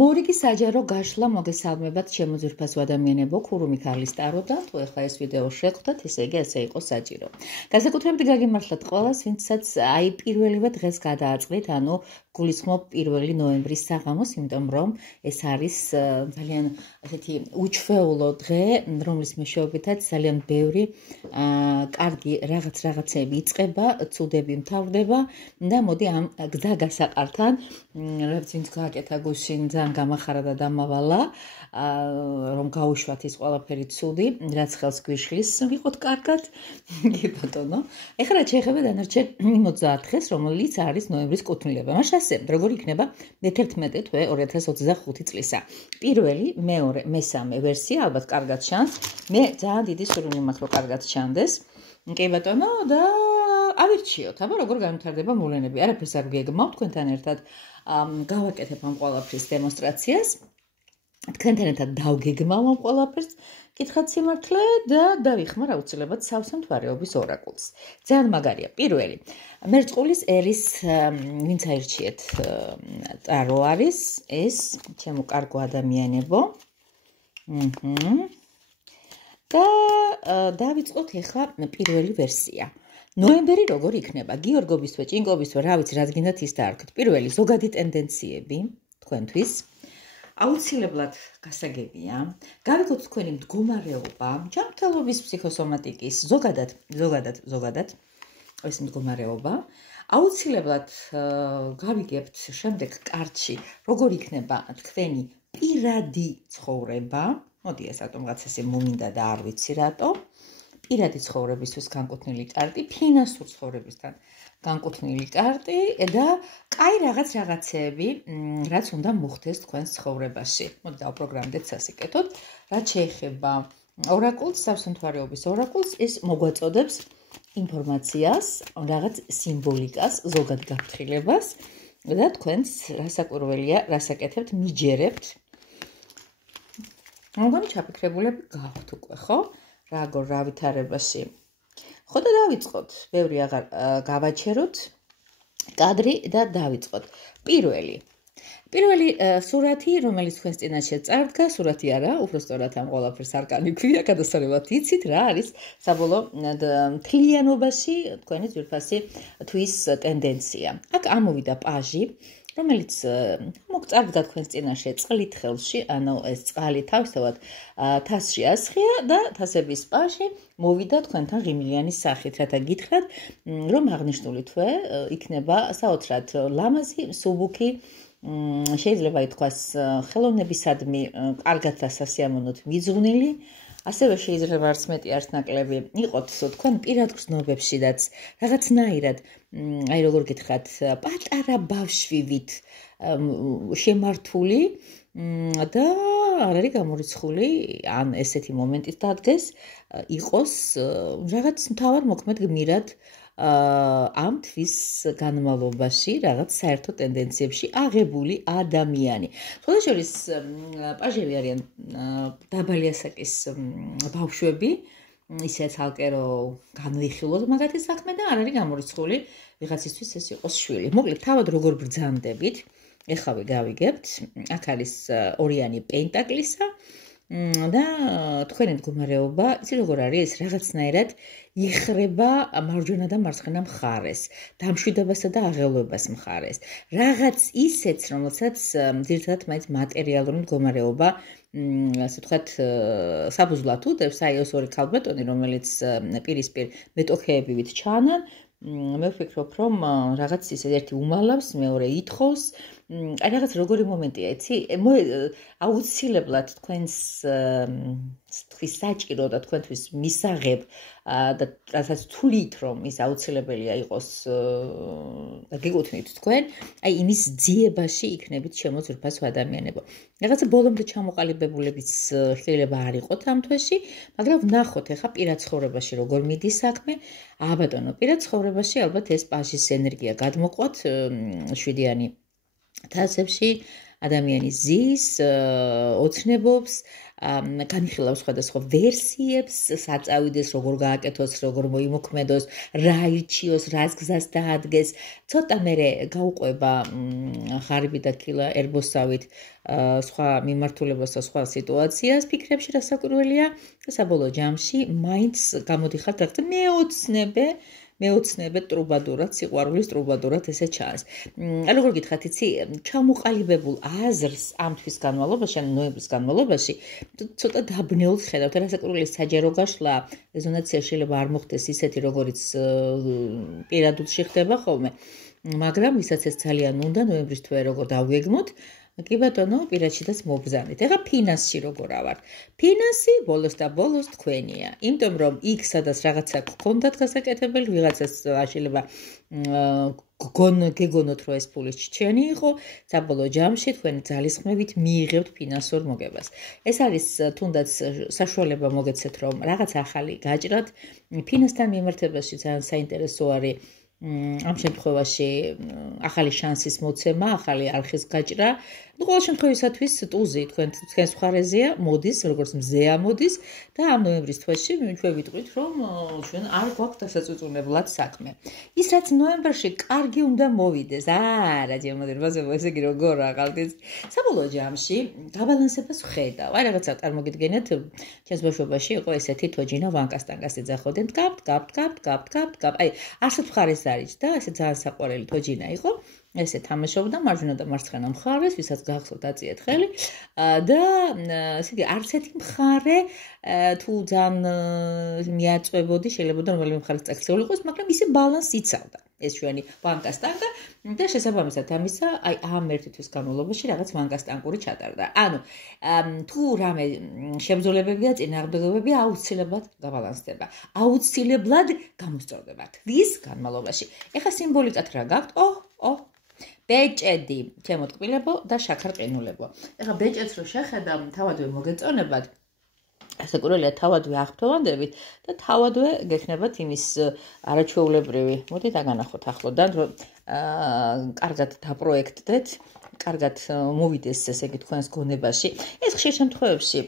მორიგი საჯარო გაშლა მოგესალმებათ ჩემო ძვირფასო ადამიანებო ქურუმი ქარლის ტაროდან თუ ეხლა ეს ვიდეო შეხვდათ ესე იგი ასე იყო საჭირო განსაკუთრებით გაგიმართლათ ყველას ვინცაც აი პირველივე დღეს გადააწყდით ანუ გულისხმობ 1 ნოემბრის საღამოს იმიტომ რომ ეს არის ძალიან ასეთი უჩვეულო დღე რომლის მეშვეობითაც ძალიან ბევრი კარგი რაღაცები იწყება ცუდები მთავრდება და მოდი ამ გზა გასაყართან რაც ვინც გააკეთა გუშინ ძალიან გამახარა და დამავალა რომ გაუშვათ ის ყველაფერი ცუდი რაც ხელს გვიშლის ვიყოთ კარგად კი ბატონო ეხლა შეიძლება დანარჩენ 50 დღეს რომელიც არის ნოემბრის კუთვნილება მაშინ ასე როგორ იქნება მე-11 თვე 2025 წლისა პირველი მეორე მესამე ვერსია ალბათ კარგად ჩანს მე ძალიან დიდი სურვილი მაქვს რომ კარგად ჩანდეს კი ბატონო და ავირჩიოთ აბა როგორ განვითარდება მოვლენები არაფერს არ გეგმავ თქვენთან ერთად გავაკეთებ ამ ყველაფრის დემონსტრაციას თქვენთან ერთად დავგეგმავ ამ ყველაფერს კითხავთ სიმართლე და დავიხმარ აუცილებლად სავსე მთვარეობის ორაკულს ძალიან მაგარია პირველი მერწყულის ერის ვინც აირჩიეთ ტარო არის ეს ჩემო კარგო ადამიანებო და დავიწყოთ ეხლა პირველი ვერსია ნოემბერი როგორ იქნება გიორგობის თვე ჭინკობის თვე რა ვიცი რაც გინდათ ის დაარქვით პირველი ზოგადი ტენდენციები თქვენთვის აუცილებლად გასაგებია გავიგოთ თქვენი მდგომარეობა ჯანმრთელობის ფსიქოსომატიკის ზოგადად ეს მდგომარეობა აუცილებლად გავიგებთ შემდეგ კარტში როგორ იქნება თქვენი პირადი ცხოვრება მოდი ეს რატომღაც ესე მომინდა და არ ვიცი რატო პირადი ცხოვრებისთვის განკუთვნილი კარტი, ფინანსურ ცხოვრებისთან განკუთვნილი კარტი და კაი რაღაცეები, რაც უნდა მოხდეს თქვენს ცხოვრებაში. მოდი დავპროგრამდეთ სასიკეთოდ, რაც შეეხება ორაკულს, სავსე მთვარეობის ორაკულს, ეს მოგვაწოდებს ინფორმაციას, რაღაც სიმბოლიკას, ზოგად გაფრთხილებას და თქვენს რასაკვირველია, რასაკეთებთ, მიჯერებთ. მოგონი ჩაფიქრებულები გაქვთ უკვე, ხო? როგორ რა ვითარებაში. ხო და დავიწყოთ. ბევრი აღარ გავაჩეროთ კადრი და დავიწყოთ. პირველი სურათი, რომელიც თქვენს წინაშე წარდგა, სურათი არა, უბრალოდ ამ ყველაფერს არკანი ქვია, გადასარევად იცით რა არის საბოლოო მთლიანობაში თქვენი ძვირფასი თვის ტენდენცია. აქ ამოვიდა პაჟი რომელიც მოგწარდგა თქვენს წინაშე წყლით ხელში, ანუ ეს წყალი თავისთავად თასში ასხია და თასების პაჟი მოვიდა თქვენთან ღიმილიანის სახით, რათა გითხრათ, რომ აღნიშნული თვე იქნება საოცრად ლამაზი, მსუბუქი, შეიძლება ითქვას ხელოვნებისადმი, კარგად და სასიამოვნოდ მიძღვნილი, ასევე შეიძლება არც მეტი არც ნაკლები იყოთ თქვენ პირად გრძნობებშიდაც რაღაცნაირად აი როგორ გითხრათ პატარა ბავშვივით შემართული და არ არის გამორიცხული ან ესეთი მომენტით დადგეს იყოს რაღაც მთავარ მოქმედ გმირად ამ თვის განმავლობაში რაღაც საერთო ტენდენციებში აღებული ადამიანი. სხვა შორის პაჟები არიან დაბალი ასაკის ბავშვები, ისე ცალკე რომ განვიხილოთ მაგათი საქმე და არ არის გამორიცხული ვიღაცისთვის ეს იყოს შვილი. მოკლედ თავად როგორ ბრძანდებით, ეხავე გავიგებთ, აქ არის ორიანი პენტაკლისა და თქვენი მდგომარეობა, იცი როგორ არის ეს რაღაცნაირად იხრება მარჯვენა და მარცხენა მხარეს, დამშვიდებასა და აღელვებას მხარეს. რაღაც ისეც, რომელსაც ძირითადად მაინც მატერიალური მდგომარეობა, ასე ვთქვათ, საფუძვლად უდევს, აი ეს ორი ქალბატონი, რომელიც პირისპირ მეტოქეებივით ჩანან, მე ვფიქრობ, რომ რაღაც ისე ერთი უმალავს, მეორე ითხოვს, აი რაღაც როგორი მომენტია, იცი? აუცილებლად თქვენს თვის საჭირო და თქვენთვის მისაღებ და რასაც თვლით, რომ ის აუცილებელია იყოს და გეკუთვნით თქვენ, აი იმის ძიებაში იქნებით ჩემო ძვირფასო ადამიანებო. რაღაცა ბოლომდე ჩამოყალიბებულებიც შეიძლება არ იყოთ ამ თვეში, მაგრამ ვნახოთ ახლა პირად ცხოვრებაში როგორ მიდის საქმე. ბატონო, პირად ცხოვრებაში ალბათ ეს პაჟის ენერგია გადმოყვათ შვიდიანი თასებში ადამიანი ზის, ოცნებობს, განიხილავს სხვადასხვა ვერსიებს, საწავიდეს, როგორ გააკეთოს, როგორ მოიმოქმედოს, რა ირჩიოს, რას გზას დაადგეს. ცოტა მერე გაუყვება ღარიბი და ქილა ერბოსავით სხვა მიმართულებას და სხვა სიტუაციას ფიქრებში რასაკვირველია და საბოლოო ჯამში მაინც გამოდიხართ გახდა მეოცნებე ტრუბადურად, სიყვარულის ტრუბადურად ესე ჩანს. როგორ გითხრათ, იცი, ჩამოყალიბებულ აზრს ამ თვის განმავლობაში, ან ნოემბრის განმავლობაში, ცოტა დაბნეულს ხედავთ. რასაკვირველია, საჯარო გაშლა, რეზონანსია შეიძლება არ მოხდეს ისეთი, როგორიც პირადულში ხდება ხოლმე. მაგრამ ვისაც ეს ძალიან უნდა, ნოემბრის თვე როგორ დავგეგმოთ, კი ბატონო, პირადშიდაც მობრძანეთ. ეხლა ფინანსში როგორ ავარ? ფინანსი ბოლოს და ბოლოს თქვენია. იმიტომ რომ იქ სადაც რაღაცა გქონდათ გასაკეთებელი, ვიღაცას შეიძლება გეგონოთ, რომ ეს ფული ჩჩენი იყო, საბოლოო ჯამში თქვენ ძალისხმევით მიიღებთ ფინანსურ მოგებას. ეს არის თუნდაც საშუალება მოგეცეთ, რომ რაღაც ახალი გაჭრათ. ფინანსთან მიმართებაში ძალიან საინტერესო არის ამ შემთხვევაში ახალი შანსის მოცემა, ახალი არხის გაჭრა. ყოველ შემთხვევისათვის ტუზი თქვენს მხარეზეა, მოდის, როგორც მზე ამოდის და ამ ნოემბრის თვეში ჩვენ ვიტყვით, რომ ჩვენ არ გვაქვს დასაწუწუნებლად საქმე. ის რაც ნოემბერში კარგი უნდა მოვიდეს, არა, ჯემოდერბაზებო, ესე იგი როგორ აღალდიც. საბოლოო ჯამში გაბალანსებას ვხედავ. აი რაღაცა წარმოგიდგენთ, ჩემს ბავშვობაში იყო ესეთი თოჯინა ვანკასტანგას ეძახოდნენ, გაბ. აი, არსად მხარეს არის და ესე ძალიან საყვარელი თოჯინა იყო. ესე თამაშობდა მარჯვენა და მარცხენა მხარეს, ვისაც გახსოვთ აწიეთ ხელი და ესე იგი არც ერთი მხარე თუ ძალიან მიაწვებოდი, შეიძლება რომელიმე მხარეს წაქცეული იყოს, მაგრამ ისე ბალანსი იცავდა. ეს ჩვენი ვანკასტანგა და შესაბამისად ამისა, აი ამ ერთი თვის განმავლობაში რაღაც ვანკასტანგური ჩატარდა. ანუ თუ რამე შემძოლებებია, წინააღმდეგობები აუცილებლად გაბალანსდება. აუცილებლად გამოსწორდება თვის განმავლობაში. ეხლა სიმბოლიკად რა გაქვთ? ბეჭედი, ჩემო ტკბილებო და შაქარ-ყინულებო. ეხლა ბეჭედს რო შეხედავ, თავადვე მოგეწონებათ. ასაკურველია თავადვე აღფრთოვანდებით და თავადვე გექნებათ იმის არაჩვეულებრივი. მოდი დაგანახოთ ახლოდან, რომ კარგად დაპროექტდეთ, კარგად მოვიდეს, ესე იგი, თქვენს გონებაში. ეს ხშირ შემთხვევებში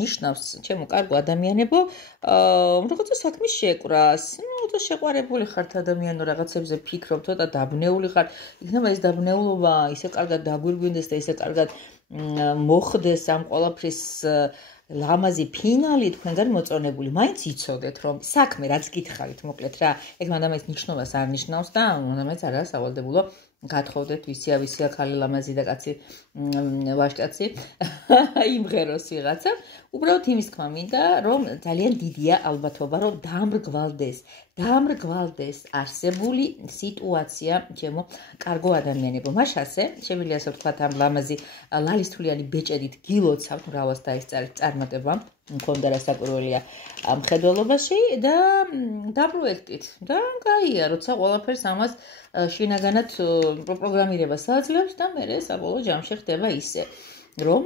ნიშნავს, ჩემო კარგო ადამიანებო, რაღაცა საქმის შეკვრას. და შეყვარებული ხართ ადამიანო, რაღაცებზე ფიქრობ, ცოტა დაბნეული ხართ. იქნება ეს დაბნეულობა ისე კარგად დაგვირგვინდეს და ისე კარგად მოხდეს ამ ყველაფრის ლამაზი ფინალი თქვენგან მოწონებული. მაინც იცოდეთ, რომ საქმე რაც გითხარით, მოკლედ რა, ეგ მანდამაინც ნიშნობას არ ნიშნავს და მანდამაინც არ არის სავალდებულო გათხოვდეთ ვისია ქალი ლამაზი და კაცი ვაჟკაცი იმღეროს ვიღაცა. უბრალოდ იმის თქმა მინდა, რომ ძალიან დიდია ალბათობა, რომ დამრგვალდეს არსებული სიტუაცია, ჩემო კარგო ადამიანებო. მაშასე, შემიძლია ასე ვთქვათ, ამ ლამაზი ლალისთვლიანი ბეჭედით გილოცავთ მრავალს დაესწარით წარმატება. მქონდა რასაკვირველია მხედველობაში და დაპროექტით და კაია, როცა ყველაფერს ამას შინაგანად პროგრამირებას აძლევს და მერე საბოლოო ჯამში ხდება ისე, რომ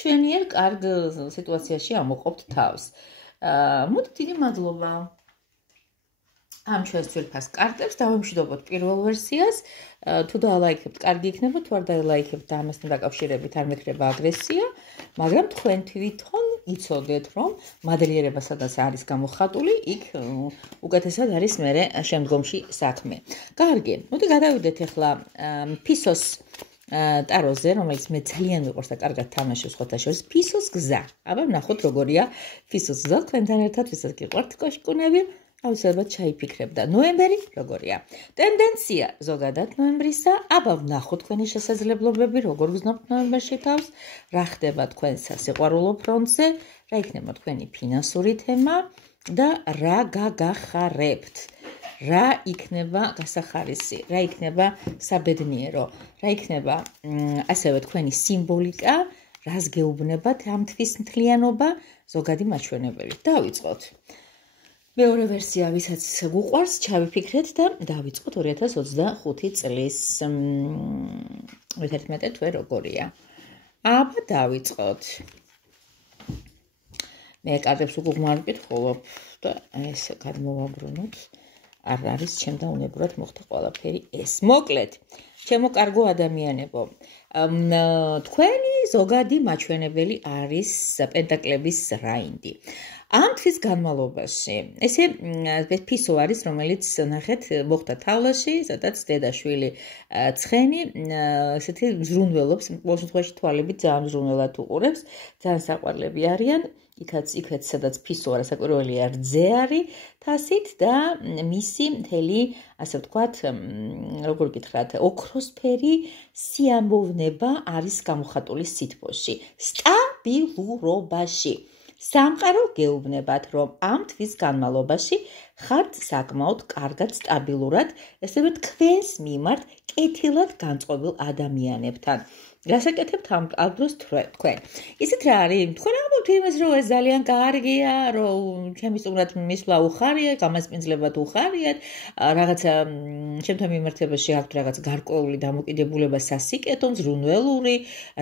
შვენიერ კარგ სიტუაციაში ამოყოფთ თავს. მოდით, დიდი მადლობა. ამ ჩვენს ძვირფას კარტებს დავემშვიდობოთ პირველ ვერსიას. თუ დაალაიქებთ, კარგი იქნება, თუ არ დაალაიქებთ და ამასთან დაკავშირებით არ მექნება აგრესია, მაგრამ თქვენ თვითონ იცოდეთ, რომ მადლიერება სადაც არის გამოხატული, იქ უკეთესად არის მერე შემდგომში საქმე. კარგი, მოდი გადავიდეთ ახლა ფისოს ტაროზე, რომელიც მე ძალიან მიყვარს და კარგად თამაშობს სხვათა შორის, ფისოს გზა. აბა ვნახოთ როგორია ფისოს გზა თქვენთან ერთად, ვისაც გიყვართ კოშკუნები. აუცილებლად ჩაიფიქრებ და ნოემბერი როგორია. ტენდენცია ზოგადად ნოემბრისა, აბა ვნახოთ თქვენი შესაძლებლობები, როგორ გზნობთ ნოემბერში თავს, რა ხდება თქვენ სასიყვარულო ფრონტზე, რა იქნება თქვენი ფინანსური თემა და რა გაგახარებთ. რა იქნება გასახარისი, რა იქნება საბედნიერო, რა იქნება ასევე თქვენი სიმბოლიკა, რას გეუბნებათ ამ თვის მთლიანობა, ზოგადი მაჩვენებელი. დავიწყოთ. მეორე ვერსია, ვისაც გუყვარს, ჩავიფიქრეთ და დავიწყოთ 2025 წლის 11 თვე როგორია. აბა დავიწყოთ. მე კარტებს უკუღმა არ ვკითხულობ და ესე გადმოვაბრუნოთ. არ არის ჩემ და უნებურად მოხდა ყველაფერი ეს. მოკლედ, ჩემო კარგო ადამიანებო, თქვენი ზოგადი მაჩვენებელი არის პენტაკლების რაინდი. ამ თვის განმავლობაში ესე ფისო არის, რომელიც ნახეთ მოხდა თავლაში, სადაც დედაშვილი ცხენი ესეთი მზრუნველობს, ყოველ შემთხვევაში თვალები ძალიან მზრუნველად უყურებს, ძალიან საყვარლები არიან. იქაც სადაც ფისო არა საკვირველია რძე არის თასით და მისი მთელი ასე ვთქვათ როგორ გითხრათ ოქროსფერი სიამოვნება არის გამოხატული სითბოში სტაბილურობაში სამყარო გეუბნებათ რომ ამ თვის განმავლობაში ხართ საკმაოდ კარგად სტაბილურად ესევე თქვენს მიმართ კეთილად განწყობილ ადამიანებთან გასაკეთებთ ამ დროს თქვენ. ისეთ რა არის? თქვენ ამბობთ იმას, რომ ეს ძალიან კარგია, რომ ჩემი სტუმრად მისვლა უხარია, გამასპინძლებად უხარიათ, რაღაცა ჩემთან მიმართებაში აქვთ რაღაც გარკვეული დამოკიდებულება სასიკეთო, ზრუნველური,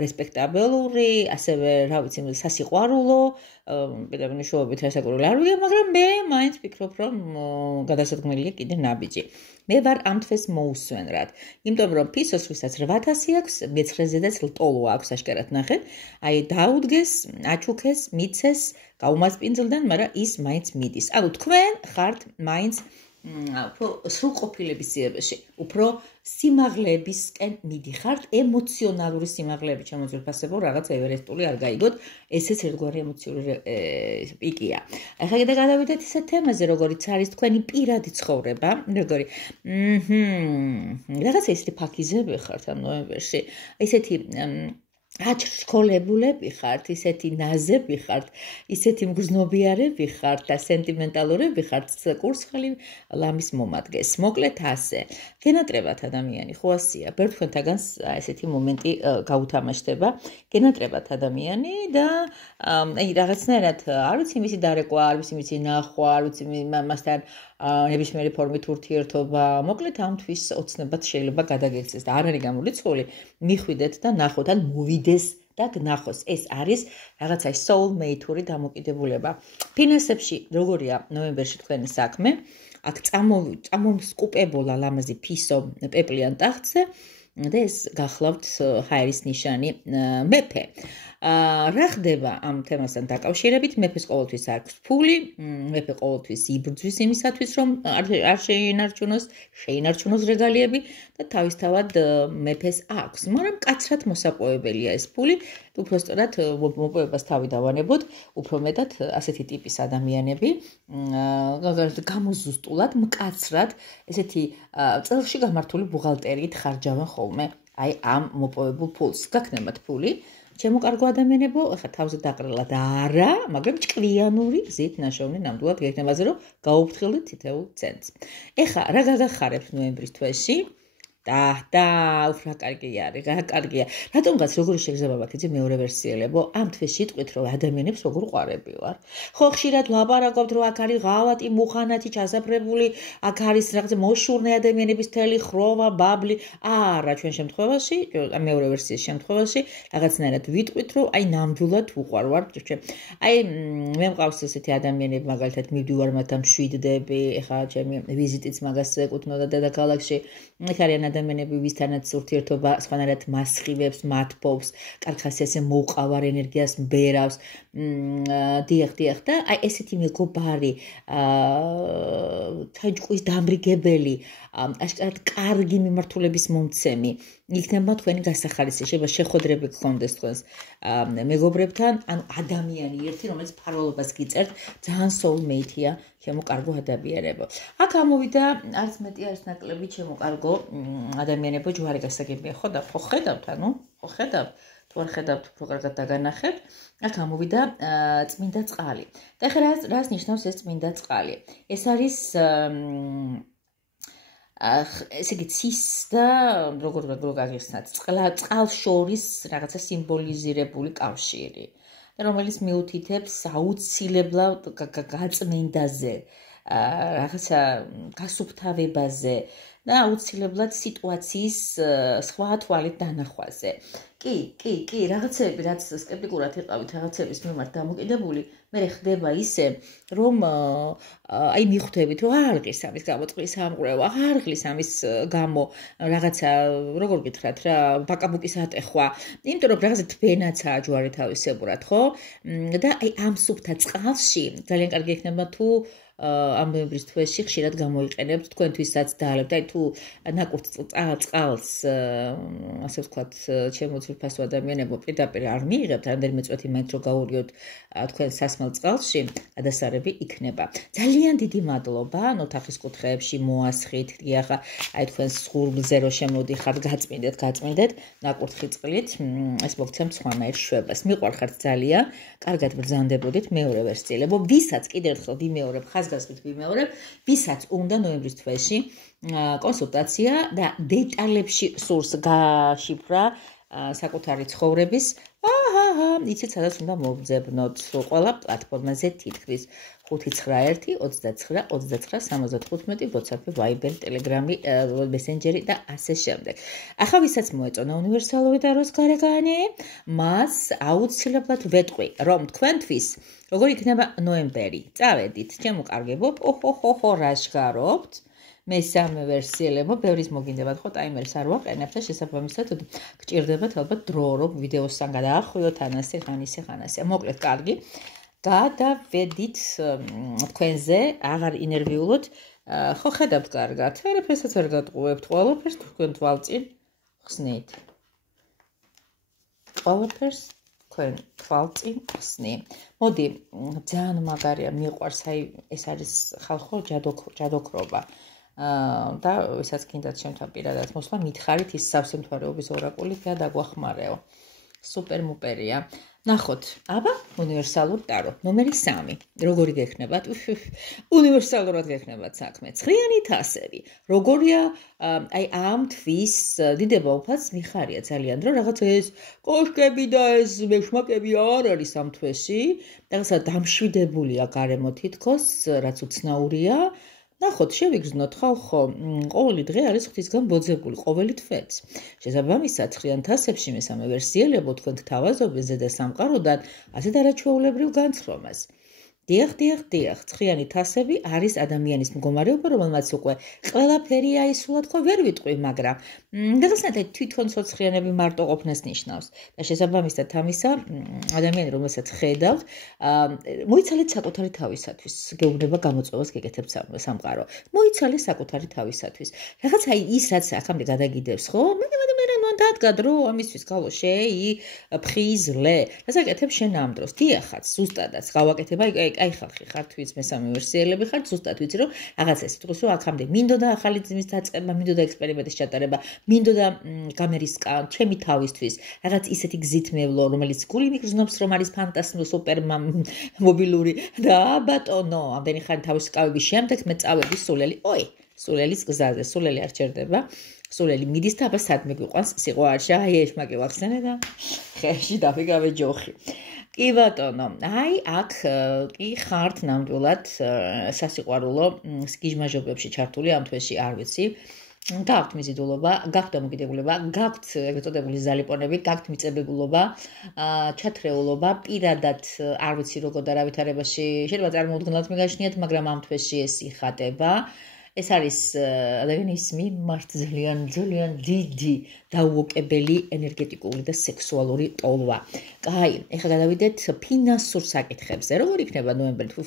რესპექტაბელური, ასევე რა ვიცი, სასიყვარულო, პედაგოგიშობით რასაკვირველი არ ვიგებ, მაგრამ მე მაინც ვფიქრობ, რომ გადასადგმელია კიდე ნაბიჯი. მე ვარ ამ თვეს მოусვენრად. იმიტომ რომ ფისოს ვისაც 8000 აქვს, მეცხრეზედაც ლტოლო აქვს ашკერად ნახეთ. აი დაუდგეს, აჩუქეს, მიცეს, გაუმასპინძლდნენ, მაგრამ ის მაინც მიდის. ანუ თქვენ ხართ მაინც უფრო სრულყოფილების ძიებაში, უფრო სიმაღლეებისკენ მიდიხართ, ემოციონალური სიმაღლეები შემოძვირფასებო, რაღაც ევერესტული არ გაიგოთ, ესეც ერთგვარი ემოციური პიკია. ახლა კიდე გადავიდეთ ისეთ თემაზე, როგორიც არის თქვენი პირადი ცხოვრება, როგორი რაღაცა ისეთი ფაქიზები ხართ ამ ნოემბერში, ისეთი აჩრჩქოლებულები ხართ, ისეთი ნაზები ხართ, ისეთი მგრძნობიარები ხართ და სენტიმენტალურები ხართ, კურსხელი ლამის მომადგეს. მოკლედ ასე. გენატრებათ ადამიანი, ხო ასია, ბევრ თქვენთაგანს ესეთი მომენტი გაუთამაშდება. გენატრებათ ადამიანი და აი რაღაცნაირად არ ვიცი მისი დარეკვა, არ ვიცი მისი ნახვა, არ ვიცი მასთან ნებისმიერი ფორმით ურთიერთობა, მოკლედ ამ თვის ოცნებად შეიძლება გადაგეცეს და არ არის გამორიცხული, მიხვიდეთ და ნახოთ ან მოვიდეს და გნახოს. ეს არის რაღაცა soulmate-ური დამოკიდებულება. ფინანსებში როგორია ნოემბერში თქვენი საქმე? აქ წამოსკუპებოლა ლამაზი ფისო პეპლიან ტახტზე და ეს გახლავთ ჰაერის ნიშანი მეფე. რა ხდება ამ თემასთან დაკავშირებით? მეფეს ყოველთვის აქვს ფული, მეფე ყოველთვის იბრძვის იმისათვის, რომ არ შეინარჩუნოს რეგალიები და თავისთავად მეფეს აქვს, მაგრამ მკაცრად მოსაპოვებელია ეს ფული, უпростоრად მოპოვებას თავი დავანებოთ, უფრო მეტად ასეთი ტიპის ადამიანები გამოზუსტულად, მკაცრად, ესეთი წელში გამართული ბუღალტერიით ხარჯავენ ხოლმე აი ამ მოპოვებულ ფულს. გაქნებათ ფული ჩემო კარგო ადამიანებო, ახლა თავზე დაყრელა და არა, მაგრამ ჭკვიანური გზით ნაშოვნი ნამდვილად გექნებაზე, რომ გაუფრთხილდეთ თითოეულ ცენტს. ეხლა რა გაგახარებთ ნოემბრის თვეში? და უფრო კარგია არის, კარგია. რატომღაც როგორი შეგრძნება მაქვს იცი მეორე ვერსიელებო, ამ თვეში იტყვით რომ ადამიანებს როგორ ყვარები ვარ. ხო ხშირად ლაპარაკობთ რომ აქ არის ღავატი, მუხანათი ჩასაფრებული, აქ არის რაღაცა მოშურნე ადამიანების თელი ხროვა, ბაბლი. არა, ჩვენ შემთხვევაში, მეორე ვერსიის შემთხვევაში რაღაცნაირად ვიტყვით რომ აი ნამდვილად უყვარვარ ჩვენ. აი მე მყავს ესეთი ადამიანები, მაგალითად მივდივარ მათთან მშვიდდები, ეხლა ჩემი ვიზიტიც მაგას ეკუთვნოდა დედაქალაქში. იქ არიან ადამიანები ვისთანაც ურთიერთობა სხვანაირად მასხივებს, მათბობს, კარგას ესე მოუყავარ ენერგიას მბერავს. დიახ და აი ესეთი მეგობარი, თაჯყვის დამრიგებელი, აშკარად კარგი მიმართულების მომცემი იქნება თქვენი გასახარისი. შეიძლება შეხვედრები გქონდეს თქვენს მეგობრებთან, ანუ ადამიანი ერთი, რომელიც ფარველობას გიწერთ, ძალიან soulmate-ია, ჩემო კარგო ადამიანებო. აქ ამოვიდა არც მეტი არც ნაკლები ჩემო კარგო ადამიანებო, ჯვარი გასაგებია, ხო ხედავთ, ანუ ხო ხედავთ, თუ არ ხედავთ, უფრო კარგად დაგანახებთ. აქ ამოვიდა წმინდა წყალი. და ეხლა რას ნიშნავს ეს წმინდა წყალი? ეს არის ესე იგი ცის და როგორ გაგიხსნათ, წყალს შორის რაღაცა სიმბოლიზირებული კავშირი, რომელიც მიუთითებს აუცილებლად გაწმენდაზე, რაღაცა გასუფთავებაზე და აუცილებლად სიტუაციის სხვა თვალით დანახვაზე. კი, რაღაცები, რაც სკეპტიკურად იყავით რაღაცების მიმართ დამოკიდებული, მე ხდება ისე, რომ აი მიხვდებით, რომ არ ღირს ამის გამო წყლის ამყვრევა, არ ღირს ამის გამო რაღაცა, როგორ გითხრათ რა, ბაკაბუკის ატეხვა, იმიტომ რომ რაღაცა თბენაცაა ჯვარი თავისებურად, ხო? და აი ამ სუფთა წყალში ძალიან კარგი იქნება თუ ამ ნოემბრის თვეში ხშირად გამოიყენებთ თქვენთვისაც დაალებთ, აი თუ ნაკურთ წყალს, ასე ვთქვათ, ჩემო ძვირფასო ადამიანებო, პირდაპირ არ მიიღებთ, რამდენიმე წვეთი მაინც რო გაურიოთ თქვენ სასმელ წყალში, გადასარევი იქნება. ძალიან დიდი მადლობა, ოთახის კუთხეებში მოასხით, დიახ, აი თქვენ სხურბლზე რო შემოდიხართ, გაწმინდეთ, ნაკურთხი წყლით, ეს მოგცემთ სხვანაირ შვებას. მიყვარხართ ძალიან, კარგად ბრძანდებოდით, მეორე ვერ სწილებო, ვისაც კიდევ ერთხელ ვიმეორებ, ხაზგასმით ვიმეორებ, ვისაც უნდა ნოემბრის თვეში კონსულტაცია და დეტალებში სურს გაშიფრა საკუთარი ცხოვრების, იცით სადაც უნდა მოვძებნოთ, ყველა პლატფორმაზე თითქმის 591-29-29-75 WhatsApp-ი, Viber, Telegram-ი, Messenger-ი და ასე შემდეგ. ახლა ვისაც მოეწონა უნივერსალური დაროს გარეგანი, მას აუცილებლად ვეტყვი, რომ თქვენთვის როგორ იქნება ნოემბერი. წავედით, ჩემო კარგებო, რა შეგარობთ? მესამე ვერსიელებო, ბევრის მოგინდებათ, ხო, ტაიმერს არ ვაყენებ და შესაბამისად გჭირდებათ ალბათ დრო, რომ ვიდეოსთან გადაახვიოთ ანასე, ხანასე. მოკლედ, კარგი. გადავედით თქვენზე, აღარ ინერვიულოთ, ხო, ხედავთ კარგად, არაფერსაც არ გატყუებთ, ყველაფერს თქვენ თვალწინ ხსნით. ყველაფერს თქვენ თვალწინ ხსნი. მოდი, ძალიან მაგარია, მიყვარს, აი, ეს არის ხალხო ჯადოქრობა. და ვისაც გინდათ ჩემთან პირადად მოსვლა, მითხარით ის სავსე მთვარეობის ორაკული და დაგვახმარეო. სუპერ მუპერია. ნახოთ, აბა, უნივერსალურ ტარო. ნომერი 3. როგორი გექნებათ? უნივერსალურად გექნებათ საქმე. ცხრიანი თასები. როგორია, აი ამ თვის დიდება უფალს მიხარია ძალიან, რომ რაღაც ეს კოშკები და ეს მეშმაკები არ არის ამ თვეში. რაღაცა დამშვიდებულია გარემო თითქოს, რაც უცნაურია. ნახოთ, შევიგრძნოთ ხალხო, ყოველი დღე არის ღვთისგან ბოძებული, ყოველი თვეც. შესაბამისად, ცხრიან თასებში მესამე ვერსიელებო თქვენ გთავაზობთ ზედა სამყაროდან ასეთ არაჩვეულებრივ განცხრომას. დიახ, ცხრიანი თასები არის ადამიანის მდგომარეობა, რომელმაც უკვე ყველაფერი აისულად ხო ვერ ვიტყვი, მაგრამ რაღაცნაირად თვითონ ცოცხლიანები მარტო ყოფნას ნიშნავს. და შესაბამისად ამისა, ადამიანი, რომელსაც ხედავთ, მოიცალეთ საკუთარი თავისათვის, გეუბნება გამოწვევას გეკეთებთ სამყარო. მოიცალეთ საკუთარი თავისათვის. რაღაც აი ის რაც აქამდე გადაგიდევს, ხო? მე დადგა დრო ამისთვის გალო შეიფხიზლე. და საკეთებ შენ ამ დროს. დიახაც, ზუსტადაც გავაკეთებ, აი ხალხი ხარ თვით მესამე ვერსიელები ხარ, ზუსტად ვიცი რომ რაღაცა სიტყვის რომ აქამდე მინდოდა ახალი ძმის დაწყება, მინდოდა ექსპერიმენტის ჩატარება, მინდოდა გამერისკა ჩემი თავისთვის. რაღაც ისეთი გზით მევლო, რომელიც გული მიგრძნობს, რომ არის ფანტასტიკური, სუპერ მობილური და ბატონო, ამდენი ხანი თავის კავების შემდეგ მე წავედი სულელი. სულელის გზაზე, სულელი არ ჩერდება. სულელი მიდის და აბა სად მეგვიყვანს სიყვარში, აი ეშმაკი ვახსენე და ხეში დაფიგავე ჯოხი. კი ბატონო, აი აქ კი ხართ ნამდვილად სასიყვარულო გიჟმაჟობებში ჩართული ამ თვეში არ ვიცი. გაქვთ მიზიდულობა, გაქვთ დამოკიდებულება, გაქვთ ეგრეთ წოდებული ზალიპონები, გაქვთ მიწებებულობა, ჩათრეულობა, პირადად არ ვიცი როგორ და რა ვითარებაში შეიძლება წარმოუდგენლად მიგაშნიათ, მაგრამ ამ თვეში ეს იხატება. ეს არის ადამიანის მიმართ ძალიან დიდი დაუოკებელი ენერგეტიკული და სექსუალური ტოლვა. კაი, ეხლა გადავიდეთ ფინანსურ საკითხებზე. როგორ იქნება ნოემბერი?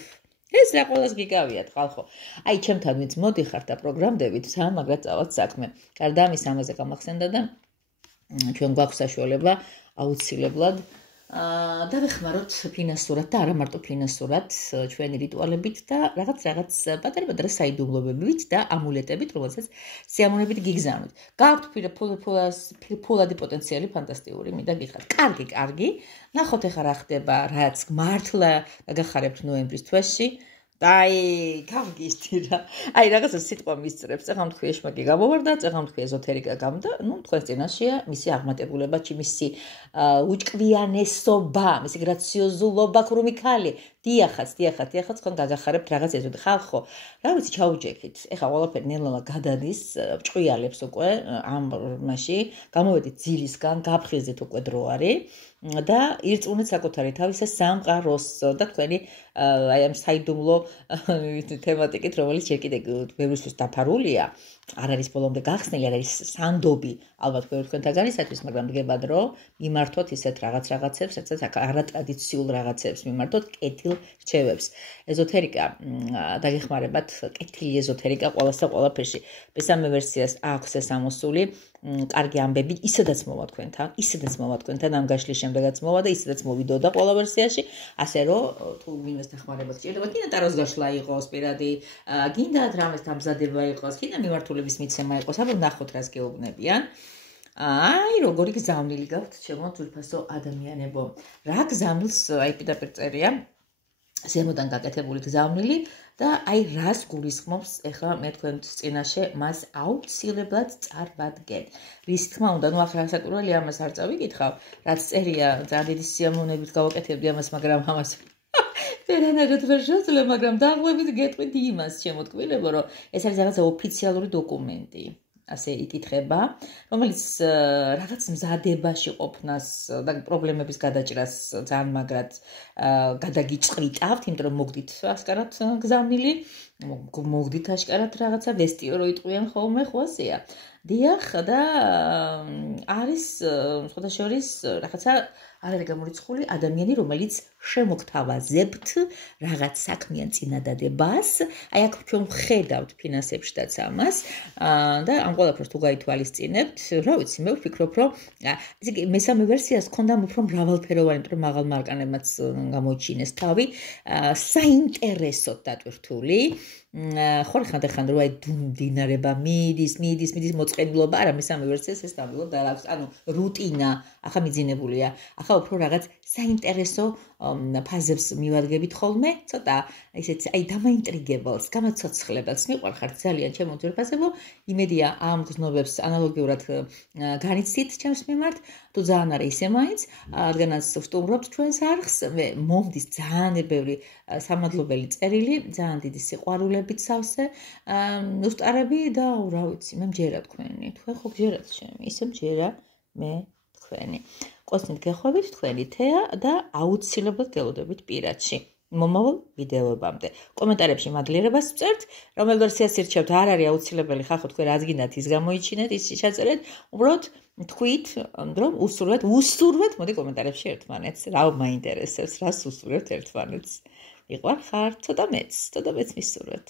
ეს რა ყველას გიგავიათ, ხალხო. აი, ჩემთან ვინც მოდიხართ და პროგრამდებით, ძალიან მაგრად წავალთ საქმე. გარდა ამის ამაზე გამახსენდა და ჩვენ გვაქვს საშუალება აუცილებლად დავეხმაროთ ფინანსურად და არა მარტო ფინანსურად ჩვენი რიტუალებით და რაღაც პატარა საიდუმლოებებით და ამულეტებით, რომელსაც სიამოვნებით გიგზავნით. გაქვთ ფულადი პოტენციალი ფანტასტიკური, მინდა გითხრათ. კარგი. ნახოთ ეხლა რა ხდება, რაც მართლა გაგახარებთ ნოემბრის თვეში. აი, გამგისტი რა. აი, რაღაცა სიტყვა მისწრებს, წეღამ თქვი ეშმაკი გამოვარდა, წეღამ თქვი ეზოთერიკა გამდა, ნუ თქვენ წინაშია მისი აღმატებულება, მისი უჭკვიანესობა, მისი გრაციოზულობა, ქრუმი ქალი. დიახაც, თქვენ გაგახარებთ რაღაც ეზოთი. ხალხო, რა ვიცი, ჩაუჯექით. ეხლა ყველაფერი ნელა გადადის, ჭყვიალებს უკვე ამ მასში, გამოვედით ძილისგან, გაფხიზეთ უკვე დრო არის. და ირწმუნეთ საკუთარი თავისა სამყაროს და თქვენი აი ამ საიდუმლო თემატიკით, რომელიც ჯერ კიდევ ბევრისთვის დაფარულია, არ არის ბოლომდე გახსნილი, არ არის სანდობი, ალბათ ბევრ თქვენთაგანისათვის, მაგრამ დგება დრო, მიმართოთ ისეთ რაღაცებს, რასაც არატრადიციულ რაღაცებს მიმართოთ, კეთილ რჩევებს. ეზოთერიკა, დაგეხმარებათ, კეთილი ეზოთერიკა ყველასა ყველაფერში. მესამე ვერსიას აქვს ეს ამოსული, კარგი ამბები, ისედაც მოვა თქვენთან, ამ გაშლის შემდეგაც მოვა და ისედაც მოვიდოდა ყველა ვერსიაში, ასე რომ თუ ვინმეს დახმარება გჭირდება, კიდე ტაროს გაშლა იყოს პირადი, გინდათ რამეს დამზადება იყოს, კიდე მიმართულების მიცემა იყოს, აბა ნახოთ რას გეუბნებიან. აი, როგორი გზავნილი გაქვთ, ჩემო ძვირფასო ადამიანებო. რა გზავნილს აი პირდაპირ წერია, ზემოდან გაკეთებული გზავნილი და აი რას გულისხმობს ეხლა მე თქვენთვის წინაშე მას აუცილებლად წარვადგენ. რის თქმა უნდა, ნუ ახლა საკურველი ამას არ წავიკითხავ, რაც წერია, ძალიან დიდი სიამოვნებით გავაკეთებდი ამას, მაგრამ ამას ვერანაირად ვერ შეძლებ, მაგრამ დაღვევით გეტყვით იმას, შემოთქმულებო, რომ ეს არის რაღაცა ოფიციალური დოკუმენტი. ასე იკითხება, რომელიც რაღაც მზადებაში ყოფნას და პრობლემების გადაჭრას ძალიან მაგრად გადაგიჭყვითავთ, იმიტომ რომ მოგდით ასკარად გზავნილი, მოგდით აშკარად რაღაცა ვესტიო რო იტყვიან ხოლმე, ხო ასეა. დიახ და არის სხვათა შორის რაღაცა არ არის გამორიცხული ადამიანი, რომელიც შემოგთავაზებთ რაღაც საქმიან წინადადებას, აი აქ ჩვენ ვხედავთ ფინანსებშიც ამას და ამ ყველაფერს თუ გაითვალისწინებთ, რა ვიცი, მე ვფიქრობ, რომ ესე იგი მესამე ვერსიას ჰქონდა უფრო მრავალფეროვანი, იმიტომ რომ მაღალმა არკანებმაც გამოიჩინეს თავი, საინტერესოდ დატვირთული. ხორი ხანდახან რო აი დინარება მიდის მოწყენილობა, არა მესამე ვერსიას ეს დავიღოთ და აქვს, ანუ რუტინა, ახლა მიძინებულია. ახლა უფრო რაღაც საინტერესო ფაზებს მივადგებით ხოლმე, ცოტა ისეთ აი დამაინტრიგებელს, გამაცოცხლებელს მიყვარხართ ძალიან ჩემო ძვირფასებო, იმედია ამ გზნობებს ანალოგიურად განიცდით ჩემს მიმართ, თუ ძალიან არა ისე მაინც, რადგანაც ვსტუმრობთ ჩვენს არხს, მომდის ძალიან ბევრი სამადლობელი წერილი, ძალიან დიდი სიყვარულებით სავსე უსტარები და რა ვიცი, მე მჯერა თქვენი, თქვენ ხო გჯერათ ჩემი, ისე მჯერა მე თქვენი. Qosnit გეხვევით თქვენი თეა და აუცილებლად გელოდებით პირადში. მომავალ ვიდეოებამდე. კომენტარებში მადლიერებას ვწერთ, რომელ ვერსიას ირჩევთ, არ არის აუცილებელი, ხახო თქვენ რაც გინდათ ის გამოიჩინეთ, ის ჩაწერეთ, უბრალოდ თქვით, რომ უსურვეთ, მოდი კომენტარებში ერთმანეთს, რა მაინტერესებს, რას უსურვებთ ერთმანეთს. მიყვარხართ, ცოტა მეც მისურვეთ.